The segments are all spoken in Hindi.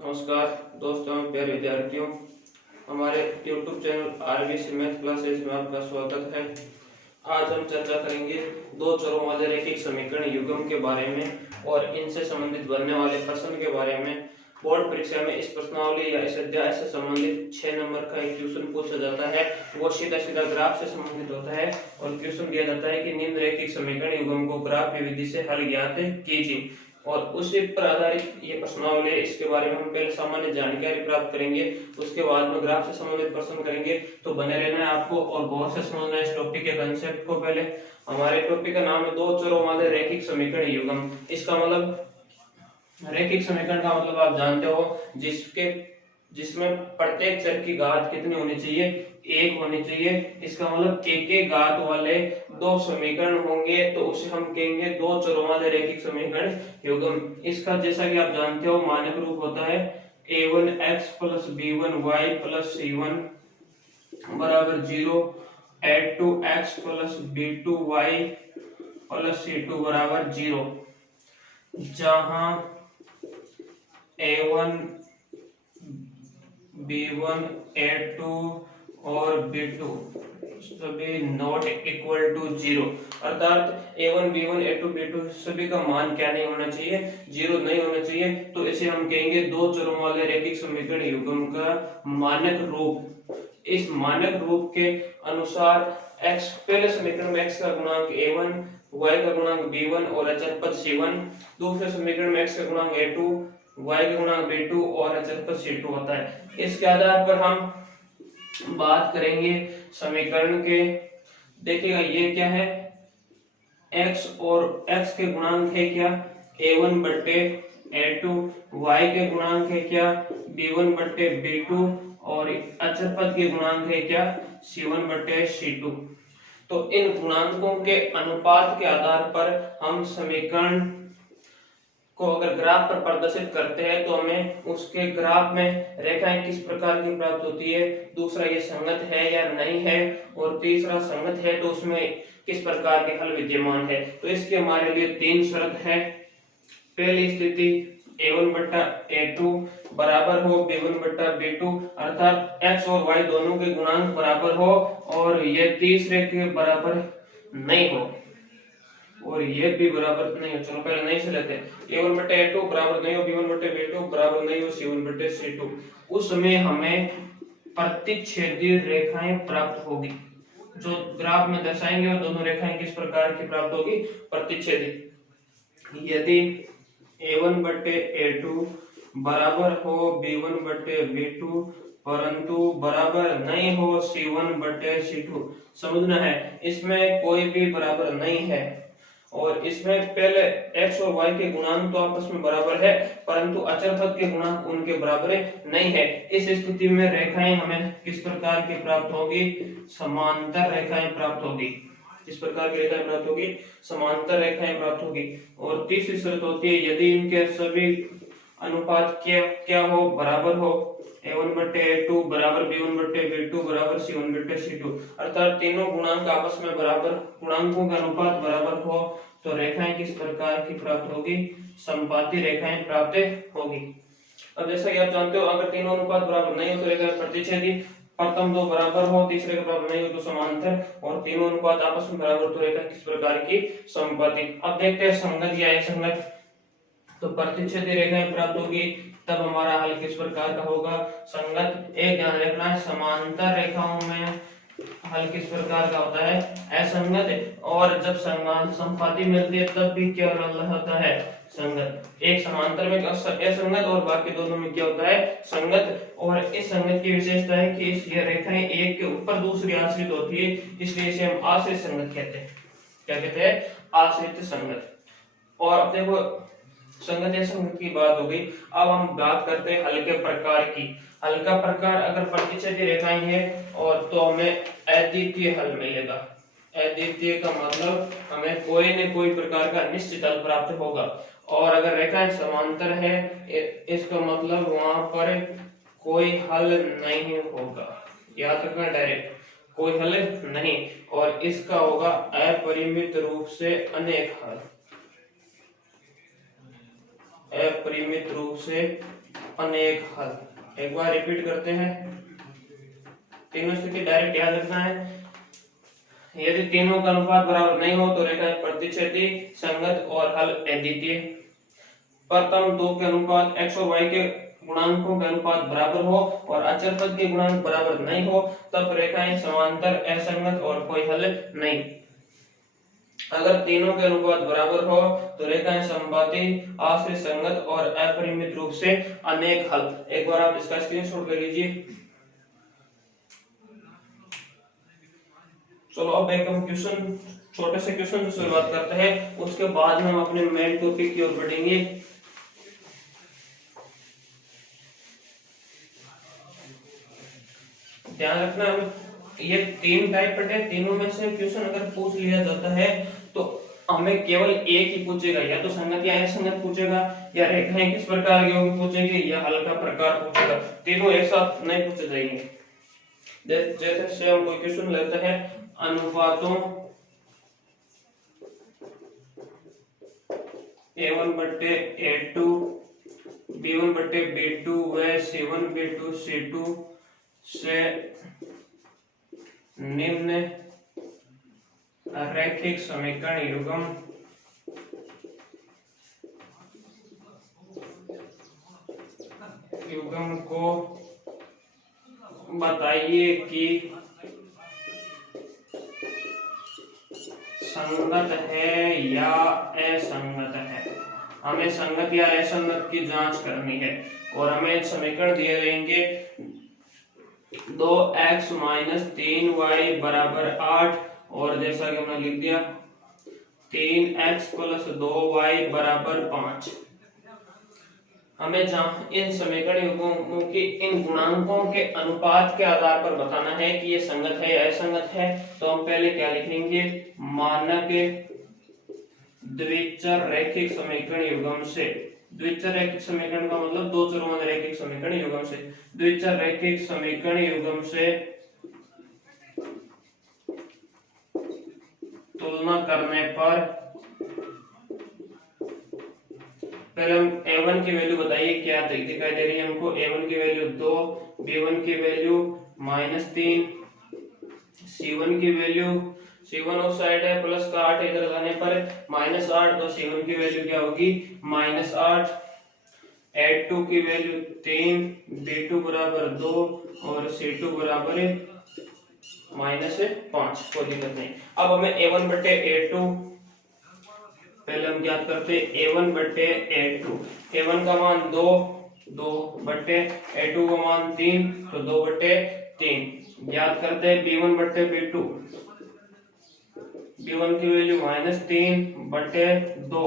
नमस्कार दोस्तों, प्यारे विद्यार्थियों, हमारे YouTube channel RBC math classes में आपका स्वागत है। आज हम चर्चा करेंगे दो चरों वाले रैखिक समीकरण युग्म के बारे में और इनसे संबंधित बनने वाले प्रश्न के बारे में। बोर्ड परीक्षा में इस प्रश्नावली या इस अध्याय से संबंधित 6 नंबर का एक क्वेश्चन पूछा जाता है। वो सीधा सीधा ग्राफ से संबंधित होता है और क्वेश्चन दिया जाता है कि निम्न रैखिक समीकरण युग्म को ग्राफ की विधि से हल ज्ञात कीजिए और उसी पर आधारित ये प्रश्नावली है। इसके बारे में हम पहले सामान्य जानकारी प्राप्त करेंगे, उसके बाद में ग्राफ से संबंधित प्रश्न करेंगे। तो बने रहना है आपको और बहुत से समझना है इस टॉपिक के कंसेप्ट को। पहले हमारे टॉपिक का नाम है दो चरों वाले रैखिक समीकरण युग्म। इसका मतलब रैखिक समीकरण का मतलब आप जानते हो जिसमें प्रत्येक चर की घात कितनी होनी चाहिए, एक होनी चाहिए। इसका मतलब के घात वाले दो समीकरण होंगे तो उसे हम कहेंगे दो चरों वाले रैखिक समीकरण युग्म। इसका जैसा कि आप जानते हो मानक रूप होता है a1x plus b1y plus c1 बराबर 0, a2x plus b2y plus c2 बराबर 0, जहां a1 b1 a2 और b2 सभी नॉट इक्वल टू 0, अर्थात a1 b1 a2 b2 सभी का मान क्या नहीं होना चाहिए, 0 नहीं होना चाहिए। तो इसे हम कहेंगे दो चरों वाले रैखिक समीकरण युग्म का मानक रूप। इस मानक रूप के अनुसार x पहले समीकरण में x का गुणांक a1, y का गुणांक b1 और अचर पद c1, दूसरे समीकरण में x का गुणांक a2, y का गुणांक b2 और अचर पद c2 होता है। इसके आधार पर हम बात करेंगे समीकरण के। देखिएगा ये क्या है, x और x के गुणांक है क्या, a1 बट्टे a2, y के गुणांक है क्या, b1 बट्टे b2 और अचर पद के गुणांक है क्या, c1 बट्टे c2। तो इन गुणांकों के अनुपात के आधार पर हम समीकरण को अगर ग्राफ पर प्रदर्शित करते हैं तो हमें उसके ग्राफ में रेखाएं किस प्रकार की प्राप्त होती है, दूसरा ये संगत है या नहीं है, और तीसरा संगत है तो उसमें किस प्रकार के हल विद्यमान है। तो इसके हमारे लिए तीन शर्त है। पहली स्थिति a1 बट्टा a2 बराबर हो b1 बट्टा b2, अर्थात x और y दोनों के गुणांक बराबर हो और ये तीसरे के बराबर नहीं हो और ये भी बराबर नहीं हो। चलो पहले नहीं से लेते हैं, a1 बट्टे a2 बराबर नहीं हो b1 बट्टे b2 बराबर नहीं हो c1 बट्टे c2, उसमें हमें प्रतिच्छेदी रेखाएं प्राप्त होगी। जो ग्राफ में दर्शाएंगे वो दोनों रेखाएं किस प्रकार की प्राप्त होगी, प्रतिच्छेदी। यदि a1 बट्टे a2 बराबर हो b1 बट्टे b2 परंतु बराबर नहीं हो c1 बट्टे c2, समझना है इसमें कोई भी बराबर नहीं है और इसमें पहले x और y के गुणांक तो आपस में बराबर है परंतु अचर पद के गुणांक उनके बराबर नहीं है। इस स्थिति में रेखाएं हमें किस प्रकार की प्राप्त होगी, समांतर रेखाएं प्राप्त होगी। किस प्रकार की रेखाएं प्राप्त होगी, समांतर रेखाएं प्राप्त होगी। और तीसरी शर्त होती है यदि इनके सभी अनुपात क्या हो, बराबर हो, a1 बट्टे a2 बराबर b1 बट्टे b2 बराबर c1 बट्टे c2, अर्थात तीनों गुणांक आपस में बराबर, गुणांकों का अनुपात बराबर हो तो रेखाएं किस प्रकार की प्राप्त होगी, समपाती रेखाएं प्राप्त होगी। अब जैसा कि आप जानते हो अगर तीनों अनुपात बराबर नहीं हो तो रेखा प्रतिच्छेदी, प्रथम दो बराबर हो तीसरे के बराबर नहीं हो तो समांतर, और तीनों अनुपात आपस में बराबर तो रेखा किस प्रकार की, समपाती। अब देखते हैं संगत या असंगत। तो प्रतिच्छेदी रेखाएं प्राप्त होगी तब हमारा हल किस प्रकार का होगा, संगत। एक ध्यान रखना है समांतर रेखाओं में हल किस प्रकार का होता है, असंगत। और जब समपाती मिलती है तब भी क्या होता है, संगत। एक समांतर में असंगत और बाकी दोनों में क्या होता है, संगत। और इस संगत की विशेषता है कि ये रेखाएं एक के ऊपर दूसरी आश्रित होती है, इसलिए इसे हम आश्रित संगत कहते हैं। क्या कहते हैं, आश्रित संगत। और अब देखो संगत या संगत की बात हो गई, अब हम बात करते हैं हल के प्रकार की। हल का प्रकार अगर प्रतिच्छेदी रेखाएं हैं और तो हमें अद्वितीय हल मिलेगा। अद्वितीय का मतलब हमें कोई न कोई प्रकार का निश्चित हल प्राप्त होगा। और अगर रेखाएं समांतर है इसका मतलब वहां पर कोई हल नहीं होगा, याद रखना डायरेक्ट कोई हल नहीं, और इसका होगा अपरिमित रूप से अनेक हल, अपरिमित रूप से अनेक हल। एक बार रिपीट करते हैं, तीनों स्थिति डायरेक्ट याद रखना है। यदि तीनों का अनुपात बराबर नहीं हो तो रेखाएं प्रतिच्छेदी, संगत और हल अद्वितीय। प्रथम दो के अनुपात x और y के गुणांकों के अनुपात बराबर हो और अचर पद के गुणांक बराबर नहीं हो तब रेखाएं समांतर, असंगत और कोई हल नहीं। अगर तीनों के अनुपात बराबर हो तो रेखाएं समबाती, आश्रित, संगत और अपरिमित रूप से अनेक हल। एक बार आप इसका स्क्रीनशॉट ले लीजिए। चलो अब एक हम क्वेश्चन, छोटे से क्वेश्चन से शुरुआत करते हैं, उसके बाद हम अपने मेन टॉपिक की ओर बढ़ेंगे। ध्यान रखना, ये तीन टाइप है, तीनों में से क्वेश्चन अगर पूछ लिया जाता है तो हमें केवल एक ही पूछेगा, या तो संगत या असंगत पूछेगा, या रेखाएं किस प्रकार की होगी पूछेंगे, या हल का प्रकार पूछेगा। तीनों एक साथ नहीं पूछे जाएंगे। जैसे हम कोई क्वेश्चन लेते हैं, अनुपातों A1 बट्टे A2, B1 बट्टे B2 व C1 B2 C2 से निम्न रैखिक समीकरण युग्म को बताइए कि संगत है या असंगत है। हमें संगत या असंगत की जांच करनी है और हमें एक समीकरण दिए रहेंगे 2x माइनस 3y बराबर 8, और जैसा कि हमने लिख दिया 3x प्लस 2y बराबर 5। हमें जहां इन समीकरण युग्मों के इन गुणांकों के अनुपात के आधार पर बताना है कि ये संगत है या असंगत है, तो हम पहले क्या लिखेंगे, मानक द्विचर रैखिक समीकरण युग्म से। द्विचर रैखिक समीकरण का मतलब दो चरों वाले रैखिक समीकरण युग्म से। द्विचर रैखिक समीकरण युग्म से तुलना करने पर पहले हम a1 की वैल्यू बताइए क्या दिखाई दे रही है हमको। a1 की वैल्यू 2, b1 की वैल्यू -3, c1 की वैल्यू, c1 उस साइड है, प्लस का 8 इधर लाने पर -8, तो c1 की वैल्यू क्या होगी -8। a2 की वैल्यू 3, b2 बराबर 2 और c2 बराबर -5, कोई दिक्कत नहीं। अब हमें a1 बटे a2 पहले हम ज्ञात करते हैं, a1 बटे a2। a1 का मान 2 बटे a2 का मान 3, तो 2 बटे 3। ज्ञात करते हैं b1 बटे b2। b1 की वैल्यू -3 बटे 2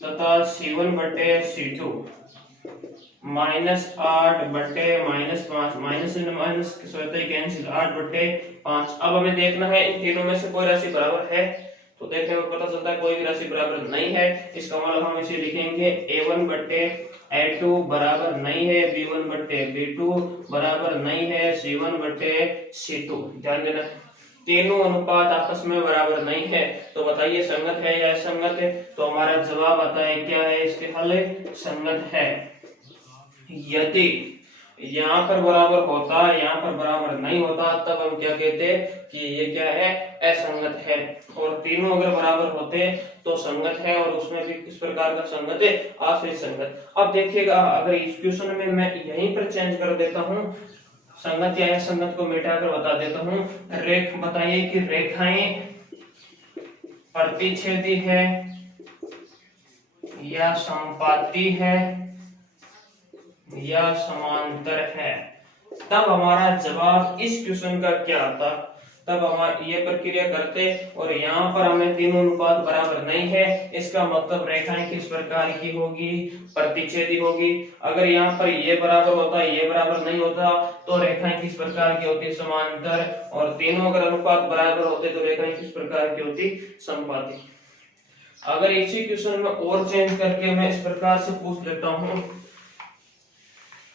तथा c1 बटे c2 -8 बटे -5, माइनस से माइनस कैंसिल, 8 बटे 5। अब हमें देखना है इन तीनों में से कोई राशि बराबर है, तो देखने पर पता चलता है कोई भी राशि बराबर नहीं है। इसका मतलब हम इसे लिखेंगे a1 बटे a2 बराबर नहीं है, b1 बटे b2 बराबर नहीं है, c1 बटे c2। ध्यान देना, तीनों अनुपात आपस में बराबर नहीं है, तो बताइए संगत है या असंगत है। तो हमारा जवाब आता है क्या है, इसके हल संगत है। यदि यहाँ पर बराबर होता, यहाँ पर बराबर नहीं होता, तब हम क्या कहते कि ये क्या है, असंगत है। और तीनों अगर बराबर होते तो संगत है, और उसमें भी किस प्रकार का संगत है, आश्रित संगत। अब देखिएगा, अगर इस क्वेश्चन में मैं यहीं पर चेंज कर देता हूँ, संगत या असंगत को मिटाकर बता देता हूँ, रेख बताइए कि रेखाएं प्रतिच्छेदी है या समपाती है या समांतर है, तब हमारा जवाब इस क्वेश्चन का क्या आता। तब हम ये प्रक्रिया करते और यहाँ पर हमें तीनों अनुपात बराबर नहीं है, इसका मतलब रेखाएं किस प्रकार की होगी, प्रतिच्छेदी होगी। अगर यहाँ पर ये बराबर होता, ये बराबर नहीं होता, तो रेखाएं किस प्रकार की होती, समांतर। और तीनों अगर अनुपात बराबर होते तो रेखाएं किस प्रकार की होती, समपाती। अगर इसी क्वेश्चन में और चेंज करके मैं इस प्रकार से पूछ लेता हूं,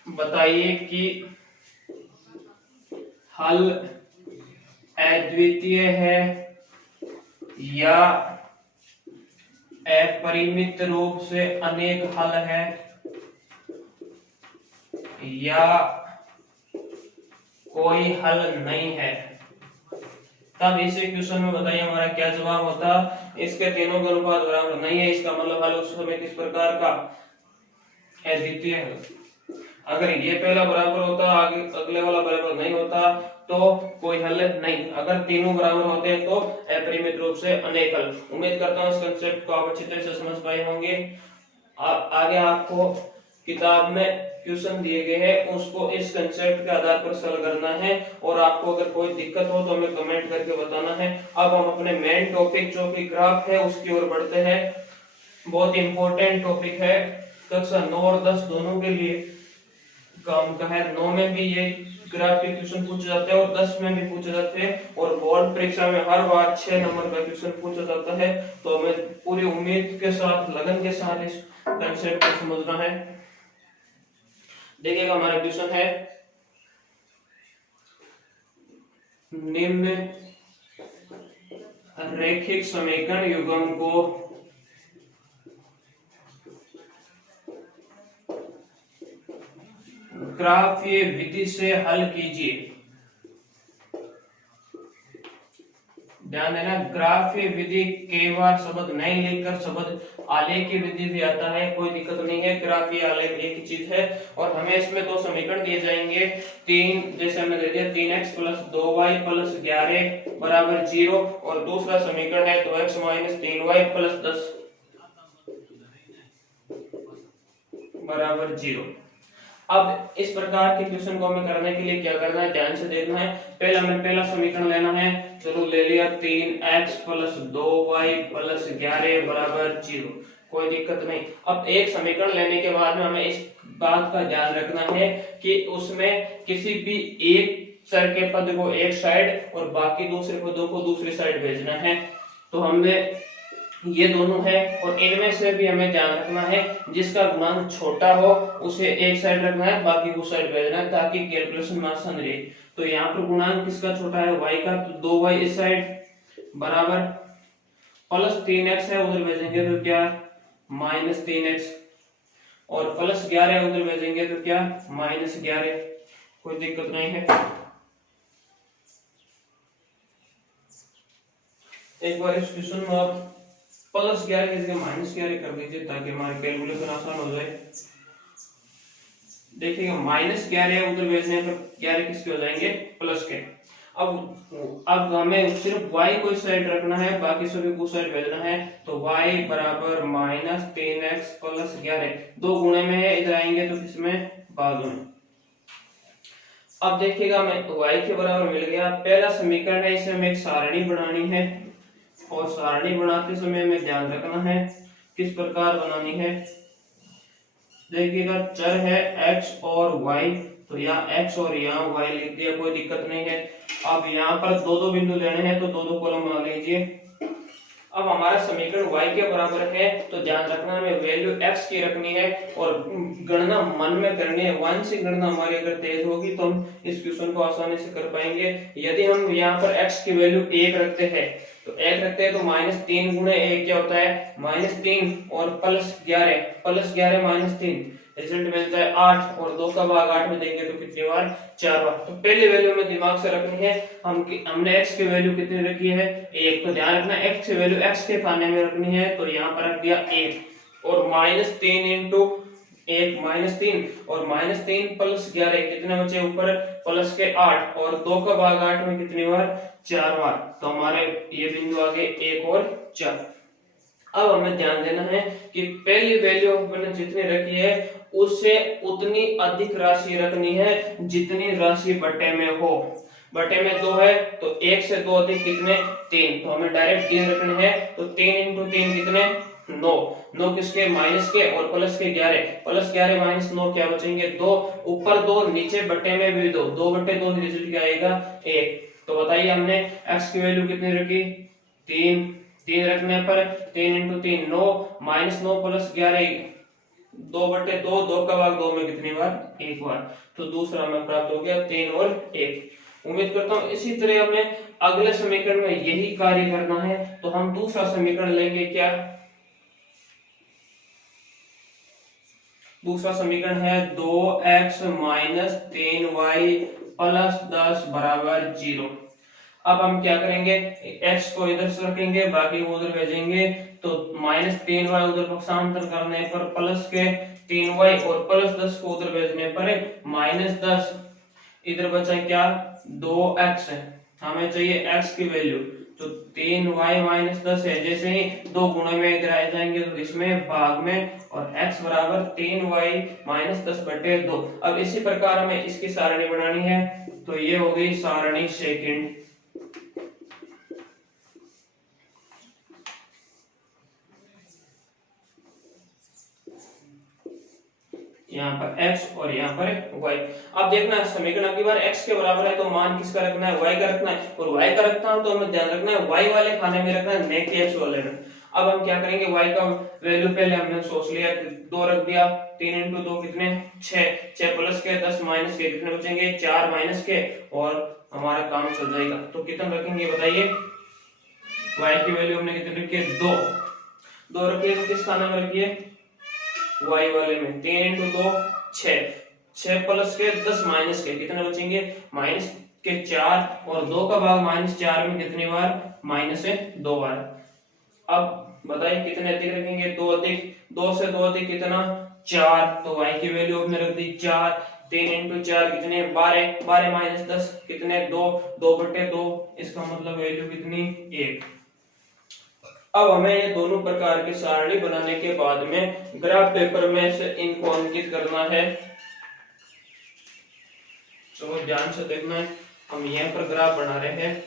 बताइए कि हल अद्वितीय है या अपरिमित रूप से अनेक हल है। या कोई हल नहीं है, तब इसे क्वेश्चन में बताइए हमारा क्या जवाब होता। इसके तीनों का अनुपात बराबर नहीं है, इसका मतलब हल उस समय किस प्रकार का अद्वितीय हल। अगर ये पहला बराबर होता, आगे अगले वाला बराबर नहीं होता तो कोई हल नहीं, अगर तीनों बराबर होते तो अपरिमित रूप से अनेक हल। उम्मीद करता हूँ इस कंसेप्ट को आप अच्छी तरह से समझ पाए होंगे। आगे आपको किताब में क्वेश्चन दिए गए हैं, उसको इस कंसेप्ट के आधार पर सॉल्व करना है, और आपको अगर कोई दिक्कत हो तो हमें कमेंट करके बताना है। अब हम अपने मेन टॉपिक जो कि ग्राफ है उसकी ओर बढ़ते हैं। बहुत इंपॉर्टेंट टॉपिक है, कक्षा 9 और 10 दोनों के लिए काम का है। 9 में भी ये ग्राफ के क्वेश्चन पूछे जाते हैं और 10 में भी पूछे जाते हैं, और बोर्ड परीक्षा में हर बार 6 नंबर का क्वेश्चन पूछा जाता है। तो हमें पूरी उम्मीद के साथ, लगन के साथ इस कंसेप्ट को समझना है। देखिएगा हमारा क्वेश्चन है, निम्न रैखिक समीकरण युग्म को ग्राफीय विधि से हल कीजिए। ध्यान देना, ग्राफीय विधि कई बार शब्द नहीं लिखकर शब्द आलेखीय विधि भी आता है, कोई दिक्कत नहीं है। ग्राफीय आलेख एक ही चीज है, और हमें इसमें दो समीकरण दिए जाएंगे। तीन, जैसे हमने दे दिया 3x + 2y + 11 बराबर 0, और दूसरा समीकरण है 2x - 3y + 10 बराबर 0। अब इस प्रकार के क्वेश्चन को हमें करने के लिए क्या करना है, ध्यान से देखना है। पहले हमें पहला समीकरण लेना है, चलो ले लिया 3x + 2y + 11 बराबर 0, कोई दिक्कत नहीं। अब एक समीकरण लेने के बाद में हमें इस बात का ध्यान रखना है कि उसमें किसी भी एक चर के पद को एक साइड और बाकी दूसरे पदों को दूसरी साइड भेजना है। तो हमने ये दोनों है, और इनमें से भी हमें ध्यान रखना है जिसका गुणांक छोटा हो उसे एक साइड रखना है, बाकी उस साइड भेजना है, ताकि कैलकुलेशन आसान रहे। तो यहाँ पर गुणांक किसका छोटा है, y का, तो 2y इस साइड बराबर +3x है, उधर भेजेंगे तो क्या -3x, और +11 उधर भेजेंगे तो क्या -11, कोई दिक्कत नहीं है। एक बार इस क्वेश्चन में आप +11 की जगह -11 कर दीजिए, ताकि हमारे कैलकुलेशन आसान हो जाए। देखिएगा -11 उधर भेजने पर 11 किसके हो जाएंगे, प्लस के। अब हमें सिर्फ y को इस साइड रखना है, बाकी सभी को साइड भेजना है। तो y बराबर -3x + 11, दो गुणे में है, इधर आएंगे तो किसमें, बाजू में। अब देखिएगा हमें y के बराबर मिल गया। पहला समीकरण है, इसे हमें एक सारणी बनानी है, और सारणी बनाते समय हमें ध्यान रखना है किस प्रकार बनानी है। देखिएगा चर है x और y, तो यहाँ x और यहाँ y लिख दिया, कोई दिक्कत नहीं है। अब यहाँ पर दो दो बिंदु लेने हैं, तो दो दो कॉलम बना लीजिए। अब हमारा समीकरण y के बराबर है, तो ध्यान रखना हमें वैल्यू x की रखनी है, और गणना मन में करनी है। वांशिक गणना हमारी अगर तेज होगी तो हम इस क्वेश्चन को आसानी से कर पाएंगे। यदि हम यहाँ पर x की वैल्यू 1 रखते हैं, तो 1 रखते हैं तो -3 × 1 क्या होता है, -3, और +11 -3, रिजल्ट मिलता है 8, और 2 का भाग 8 में देंगे तो कितनी बार, 4 बार। तो पहली वैल्यू में दिमाग से रखनी है, हमने x की वैल्यू कितनी रखी है, 1, तो ध्यान रखना x की वैल्यू x के खाने में रखनी है, तो यहाँ पर रख दिया 1, और -3 × 1 -3, और -3 + 11 कितने बचे ऊपर, प्लस के 8, और 2 का भाग 8 में कितनी बार, 4 बार। तो हमारे ये बिंदु आ गए 1 और 4। अब हमें ध्यान देना है कि पहली वैल्यू हमने जितनी रखी है उससे उतनी अधिक राशि रखनी है जितनी राशि बटे में हो। बटे में 2 है तो 1 से 2 अधिक कितने, 3, तो हमें डायरेक्ट 3 रखने हैं। तो 3 × 3 कितने, 9, 9 किसके, माइनस के, और प्लस के 11, +11 - 9 क्या बचेंगे, 2, ऊपर 2, नीचे बटे में भी 2, 2/2 रिजल्ट क्या आएगा, 1। तो बताइए हमने x की वैल्यू कितनी रखी, 3 रखने पर 3 × 3 9, -9 + 11 2/2, 2 का भाग 2 में कितनी बार, 1 बार। तो दूसरा हमें प्राप्त हो गया 3 और 1। उम्मीद करता हूँ इसी तरह हमें अगले समीकरण में यही कार्य करना है। तो हम दूसरा समीकरण लेंगे क्या, दूसरा समीकरण है 2x माइनस 3y प्लस 10 बराबर 0। अब हम क्या करेंगे, x को इधर से रखेंगे, बाकी को उधर भेजेंगे, तो माइनस 3y उधर पक्षांतर करने पर प्लस के 3y और प्लस 10 को उधर भेजने पर माइनस 10, इधर बचा क्या 2x है, हमें चाहिए x की वैल्यू, तो 3y माइनस 10 है, जैसे ही दो गुणे में इधर आ जाएंगे तो इसमें भाग में, और x बराबर 3y माइनस 10 बटे 2। अब इसी प्रकार हमें इसकी सारणी बनानी है, तो ये हो गई सारणी सेकंड। यहाँ पर x और यहाँ पर y। अब देखना है समीकरण अगली बार x के बराबर है तो मान किसका रखना है, y का रखना है, और y का रखना है तो हमें ध्यान रखना है y वाले खाने में रखना है, न कि x वाले में। अब हम क्या करेंगे, y का वैल्यू पहले हमने सोच लिया, 2 रख दिया, 3 इंटू 2 कितने 6, 6 प्लस के 10 माइनस के कितने बचेंगे 4 माइनस के, और हमारा काम चल जाएगा। तो कितने रखेंगे बताइए, y की वैल्यू हमने कितने रखी है 2 रखिए, तो किस खाने में रखिए y वाले में, 3 इंटू 2 6, 6 प्लस के 10 माइनस के कितने बचेंगे माइनस के 4, और 2 का भाग माइनस 4 में कितनी बार माइनस है 2 बार। अब बताइए कितने अधिक रखेंगे, 2 अधिक, 2 से 2 अधिक कितना 4, तो y की वैल्यू हमने रख दी 4, 3 इंटू 4 कितने 12, 12 माइनस 10 कितने 2, 2 बटे 2, इसका मतलब वैल्यू कितनी 1। अब हमें ये दोनों प्रकार की सारणी बनाने के बाद में ग्राफ पेपर में से इनको अंकित करना है। तो ध्यान से देखना है, हम यहाँ पर ग्राफ बना रहे हैं,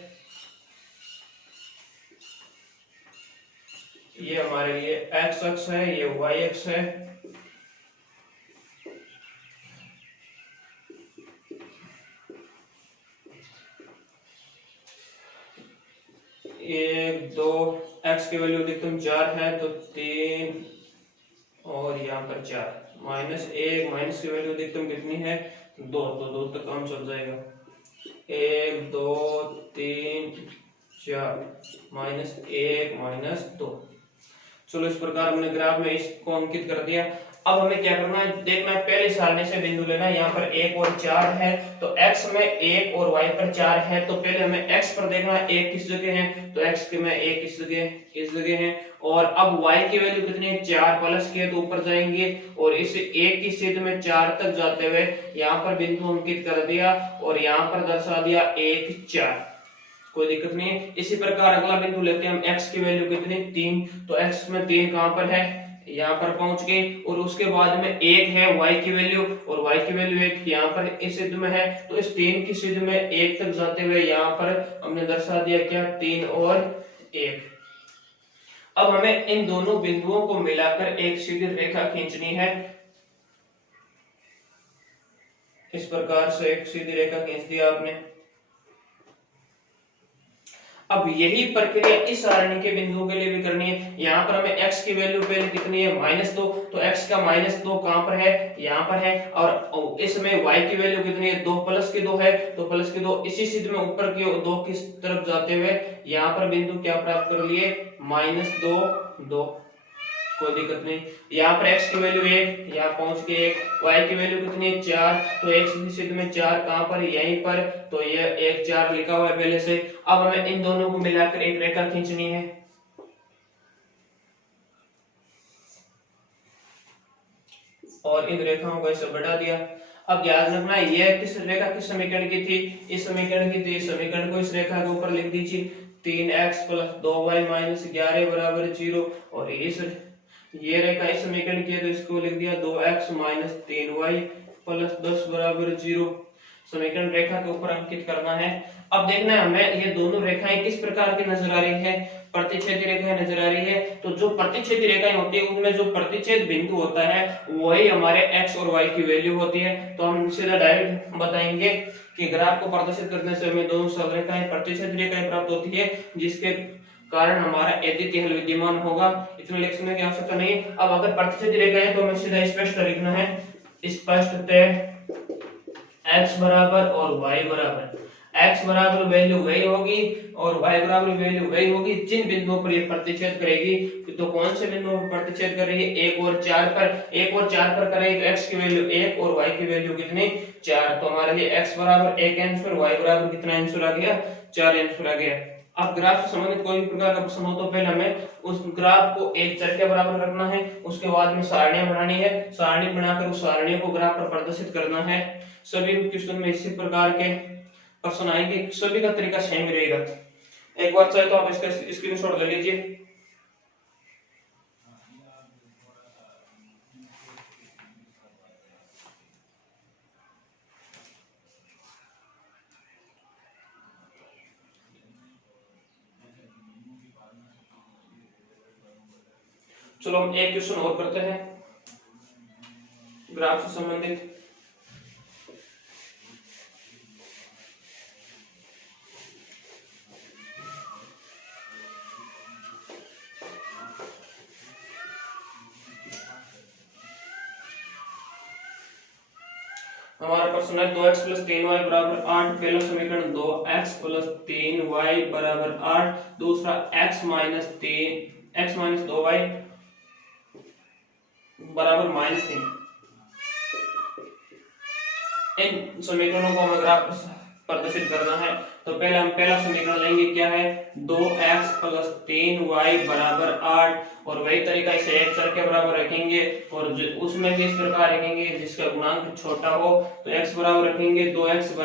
ये हमारे लिए x अक्ष है, ये y अक्ष है, एक दो, x की वैल्यू अधिकतम 4 है तो 3 और यहाँ पर 4, माइनस 1, माइनस की वैल्यू अधिकतम कितनी है 2, तो 2 तक काम चल जाएगा, 1 2 3 4, माइनस 1 माइनस 2। चलो इस प्रकार हमने ग्राफ में इसको अंकित कर दिया। अब हमें क्या करना है, देखना है पहले सारणी से बिंदु लेना है, यहाँ पर 1 और 4 है, तो x में 1 और y पर 4 है, तो पहले हमें x पर देखना है 1 किस जगह है, तो x में 1 इस जगह है, और अब y की वैल्यू कितनी है 4 प्लस की है तो ऊपर जाएंगे, और इस 1 की सीध में 4 तक जाते हुए यहाँ पर बिंदु अंकित कर दिया, और यहाँ पर दर्शा दिया 1 4, कोई दिक्कत नहीं है। इसी प्रकार अगला बिंदु लेते हैं हम, x की वैल्यू कितनी 3, तो x में 3 कहां पर है, यहाँ पर पहुंच गए, और उसके बाद में 1 है y की वैल्यू, और y की वैल्यू 1 यहाँ पर इस सिद्ध में है, तो इस 3 की सिद्ध में 1 तक जाते हुए यहाँ पर हमने दर्शा दिया क्या 3 और 1। अब हमें इन दोनों बिंदुओं को मिलाकर एक सीधी रेखा खींचनी है, इस प्रकार से एक सीधी रेखा खींच दिया आपने। अब यही प्रक्रिया इस सारणी के बिंदुओं के लिए भी करनी है। यहाँ पर हमें x की वैल्यू पहले कितनी है -2, तो x का -2 कहां पर है, यहाँ पर है, और इसमें y की वैल्यू कितनी है 2 प्लस की 2 है, तो प्लस की 2 इसी सिद्ध में ऊपर की 2 की तरफ जाते हुए यहाँ पर बिंदु क्या प्राप्त कर लिए -2 2, कोई दिक्कत नहीं। यहाँ पर x की वैल्यू 1, यहाँ पहुंच के 1, y की वैल्यू कितनी है 4, तो x सिद्ध में 4 कहां पर यहीं पर, तो ये 1 4 लिखा हुआ है पहले से। अब हमें इन दोनों को मिलाकर एक रेखा खींचनी है, और इन रेखाओं को ऐसे बढ़ा दिया। अब याद रखना है यह किस रेखा किस समीकरण की थी, इस समीकरण की थी, इस समीकरण को इस रेखा के ऊपर लिख दीजिए, 3x + 2y - 11 बराबर 0, और ये रेखा इस समीकरण की है तो इसको लिख दिया 2x - 3y + 10 बराबर 0, समीकरण रेखा के ऊपर अंकित करना है। अब देखना है हमें ये दोनों रेखाएं किस प्रकार की नजर आ रही है, प्रतिच्छेदी रेखाएं नजर आ रही है, तो जो प्रतिच्छेदी रेखाएं होती है उनमें जो प्रतिच्छेद बिंदु होता है वही हमारे x और y की वैल्यू होती है। तो हम सीधा डायरेक्ट बताएंगे कि ग्राफ को प्रदर्शित करने से हमें दोनों सरलरेखाएं प्रतिच्छेद रेखाएं प्राप्त होती है, जिसके कारण हमारा अद्वितीय हल विद्यमान होगा। इतना लिखने की आवश्यकता नहीं। अब अगर प्रतिच्छेद रेखा है तो हमें सीधा स्पष्ट लिखना है, स्पष्टतः x बराबर और y बराबर, x बराबर वैल्यू वही होगी और y बराबर वैल्यू वही होगी जिन बिंदुओं पर ये प्रतिच्छेद करेगी। तो कौन से बिंदुओं पर प्रतिच्छेद कर रही है? 1 और 4 पर। 1 और 4 पर करेंगे तो x की वैल्यू 1 और y की वैल्यू कितनी? 4। तो हमारे लिए x बराबर 1 आंसर, y बराबर कितना आंसर आ गया? 4 आंसर आ गया। अब ग्राफ से संबंधित कोई भी प्रकार का प्रश्न हो तो पहले हमें उस ग्राफ को एक चर के बराबर रखना है, उसके बाद में सारणियां बनानी है, सारणी बनाकर उस सारणियों को ग्राफ पर प्रदर्शित करना है। सभी क्वेश्चन में इसी प्रकार के प्रश्न आएंगे, सभी का तरीका सेम रहेगा। एक बार चाहे तो आप इसका स्क्रीनशॉट ले लीजिए। चलो हम एक क्वेश्चन और करते हैं ग्राफ से संबंधित। हमारा प्रश्न है 2x + 3y = 8। पहला समीकरण 2x + 3y = 8, दूसरा x - 2y = -3। इन समीकरणों को हमें ग्राफ पर प्रदर्शित करना है। तो पहले हम पहला समीकरण लेंगे, क्या है? 2x + 3y = 8 और वही तरीका इसे एक चर के बराबर रखेंगे और उसमें भी इस प्रकार रखेंगे जिसका गुणांक छोटा हो। तो x बराबर रखेंगे 2x =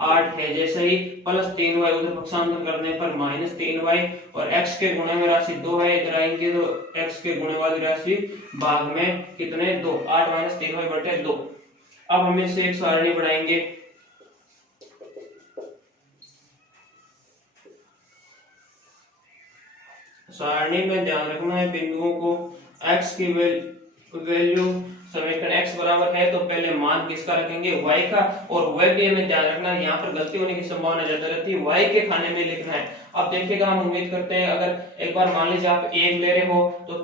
8 है जैसे ही, प्लस 3y उधर पक्षांतर करने पर -3y और x के गुणे में राशि 2 है, इधर आएंगे तो x के गुणे वाली राशि भाग में कितने? 2। 8 - 3y / 2। अब हम इसे एक सारणी बनाएंगे। सारणी में ध्यान रखना है बिंदुओं को, x की वैल्यू समीकरण x बराबर है तो पहले मान किसका रखेंगे? y का। और y भी हमें ध्यान रखना है, यहाँ पर गलती होने की संभावना ज्यादा रहती है, y के खाने में लिखना है। अब देखिएगा, हम उम्मीद करते हैं अगर एक बार मान लीजिए आप 1 ले रहे हो तो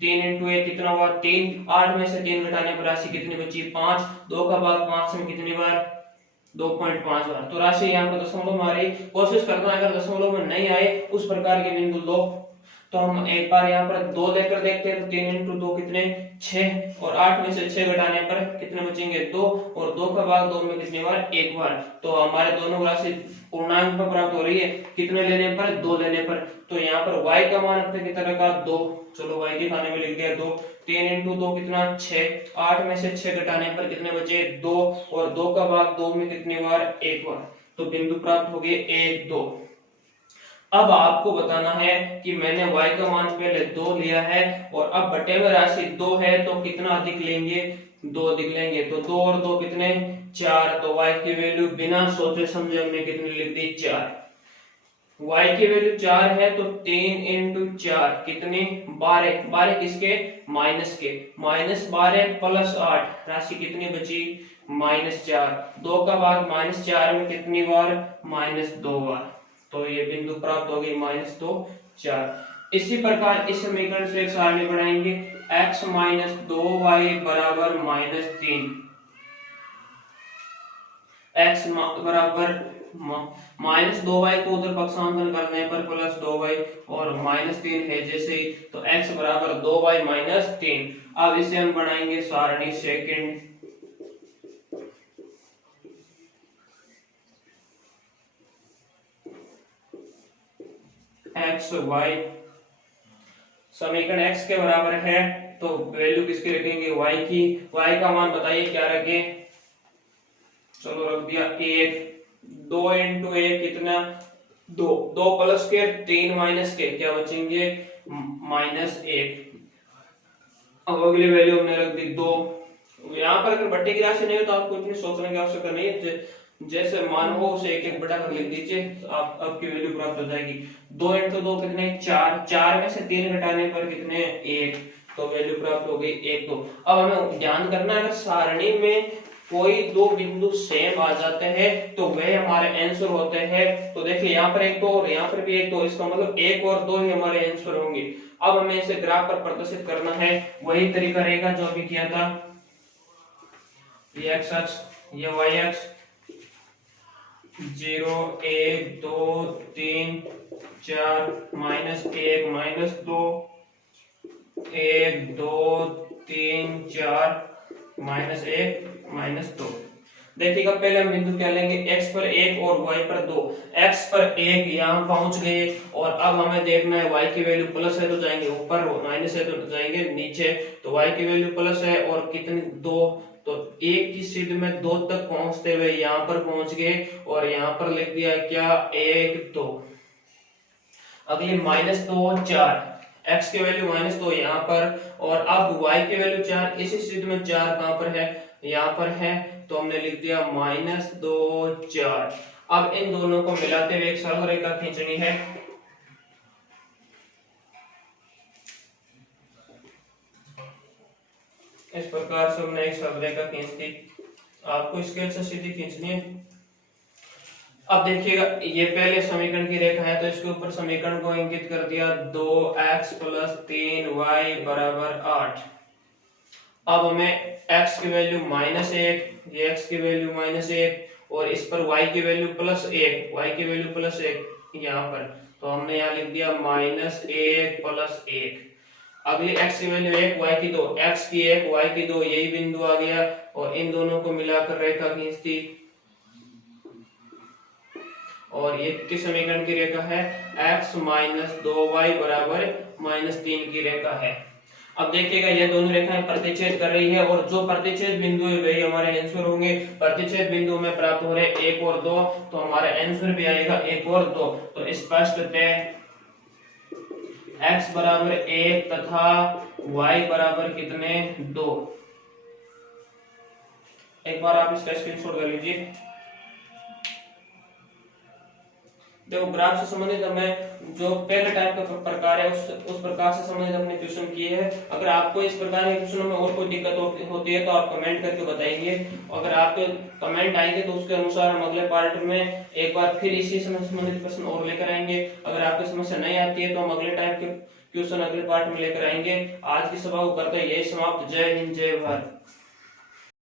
3 × 1 कितना हुआ? 3। 8 में से 3 घटाने पर राशि कितनी बची? 5। 2 का भाग 5 में कितनी बार? 2.5 बार। तो राशि यहाँ पर दशमलव में आ रही। कोशिश करना अगर दशमलव में नहीं आए उस प्रकार के बिंदु लो। तो हम एक बार यहाँ पर 2 लेकर देखते हैं तो 3 × 2 कितने? 6 और 8 में से 6 घटाने पर कितने बचेंगे? 2 और 2 का भाग 2 में कितनी बार? 1 बार। तो हमारे दोनों राशि पूर्णांक में प्राप्त हो रही है, कितने लेने पर? 2 लेने पर। तो यहाँ पर y का मान अपने कितना रखा? 2। चलो y के खाने में लिख दिया 2। 3 × 2 कितना? 6। 8 में से 6 घटाने पर कितने बचे? 2 और 2 का भाग 2 में कितनी बार? 1 बार। तो बिंदु प्राप्त हो गए 1, 2। अब आपको बताना है कि मैंने y का मान पहले 2 लिया है और अब बटे में राशि 2 है तो कितना अधिक लेंगे? 2 अधिक लेंगे। तो 2 और 2 कितने? 4। तो y की वैल्यू बिना सोचे समझे हमने कितनी लिख दी? 4। y की वैल्यू 4 है तो 3 × 4 कितने? 12। 12 किसके? माइनस के। -12 + 8 राशि कितनी बची? -4। 2 का भाग -4 में कितनी बार? -2 बार। तो ये बिंदु प्राप्त हो गई -2, 4। इसी प्रकार इस समीकरण से एक सारणी बनाएंगे, x - 2y = -3। x बराबर -2y को उधर पक्षांतर करने पर +2y और -3 है जैसे ही, तो x बराबर 2y - 3। अब इसे हम बनाएंगे सारणी सेकंड। x y समीकरण x के बराबर है तो वैल्यू किसकी रखेंगे? y की। y का मान बताइए क्या रखे? चलो रख दिया 1। 2 × 1 कितना? 2। 2 प्लस के 3 माइनस के क्या बचेंगे? -1। अब अगली वैल्यू हमने रख दी 2। यहाँ पर अगर बट्टे की राशि नहीं हो तो आपको इतनी सोचने की आवश्यकता नहीं है, जैसे मान हो उसे एक एक बटा कर लिख दीजिए, आपकी वैल्यू प्राप्त हो जाएगी। 2 × 2 कितने? 4। 4 में से 3 घटाने पर कितने? 1। तो वैल्यू प्राप्त हो गई 1, 2। अब हमें ध्यान करना है अगर सारणी में कोई दो बिंदु सेम आ जाते हैं तो वे हमारे आंसर होते हैं। तो देखिए यहाँ पर 1, 2 और यहाँ पर भी 1, 2, इसका मतलब 1 और 2 ही हमारे आंसर होंगे। अब हमें इसे ग्राफ पर प्रदर्शित करना है, वही तरीका रहेगा जो अभी किया था। ये x अक्ष, ये y अक्ष, 0, 1, 2, 3, 4, -1, -2, 1 2 3 4 -1 -2। देखिएगा पहले हम बिंदु क्या लेंगे, x पर 1 और y पर 2। x पर 1 यहाँ पहुंच गए और अब हमें देखना है y की वैल्यू प्लस है तो जाएंगे ऊपर, माइनस है तो जाएंगे नीचे। तो y की वैल्यू प्लस है और कितनी 2, तो 1 की सीध में 2 तक पहुंचते हुए यहाँ पर पहुंच गए और यहाँ पर लिख दिया क्या 1 2। अगली -2 4, x की वैल्यू -2 यहाँ पर और अब y की वैल्यू 4, इसी सीध में 4 कहाँ पर है, यहाँ पर है, तो हमने लिख दिया -2 4। अब इन दोनों को मिलाते हुए एक सरल रेखा खींचनी है। इस प्रकार से हमने एक सरल रेखा खींच दी, आपको स्केल से सीधी खींचनी है। अब देखिएगा ये पहले समीकरण की रेखा है तो इसके ऊपर समीकरण को इंगित कर दिया 2x + 3y = 8। अब हमें x की वैल्यू -1, ये x की वैल्यू -1 और इस पर y की वैल्यू +1, y की वैल्यू +1 यहाँ पर, तो हमने यहाँ लिख दिया -1 + 1। अगली x की वैल्यू 1, y की 2, x की 1 y की 2, यही बिंदु आ गया और इन दोनों को मिलाकर रेखा खींच दी और ये किस समीकरण की रेखा है, x - 2y = -3 की रेखा है। अब देखिएगा ये दोनों रेखाएं प्रतिच्छेद कर रही है और जो प्रतिच्छेद बिंदु है वही हमारे आंसर होंगे। प्रतिच्छेद बिंदु में प्राप्त हो रहे 1 और 2, तो हमारा आंसर भी आएगा 1 और 2। तो स्पष्टतः x = 1 तथा y = कितने 2। एक बार आप इसका स्क्रीनशॉट कर लीजिए। देखो ग्राफ से संबंधित हमें जो पहले टाइप का प्रकार है उस प्रकार से संबंधित हमने क्वेश्चन किए हैं। अगर आपको इस प्रकार के क्वेश्चनों में और कोई दिक्कत होती है तो आप कमेंट करके बताएंगे। अगर आपके कमेंट आएंगे तो उसके अनुसार हम अगले पार्ट में एक बार फिर इसी से संबंधित प्रश्न और लेकर आएंगे। अगर आपकी समस्या नहीं आती है तो हम अगले टाइप के क्वेश्चन अगले पार्ट में लेकर आएंगे। आज की सभा को करते हैं यही समाप्त। जय हिंद, जय भारत।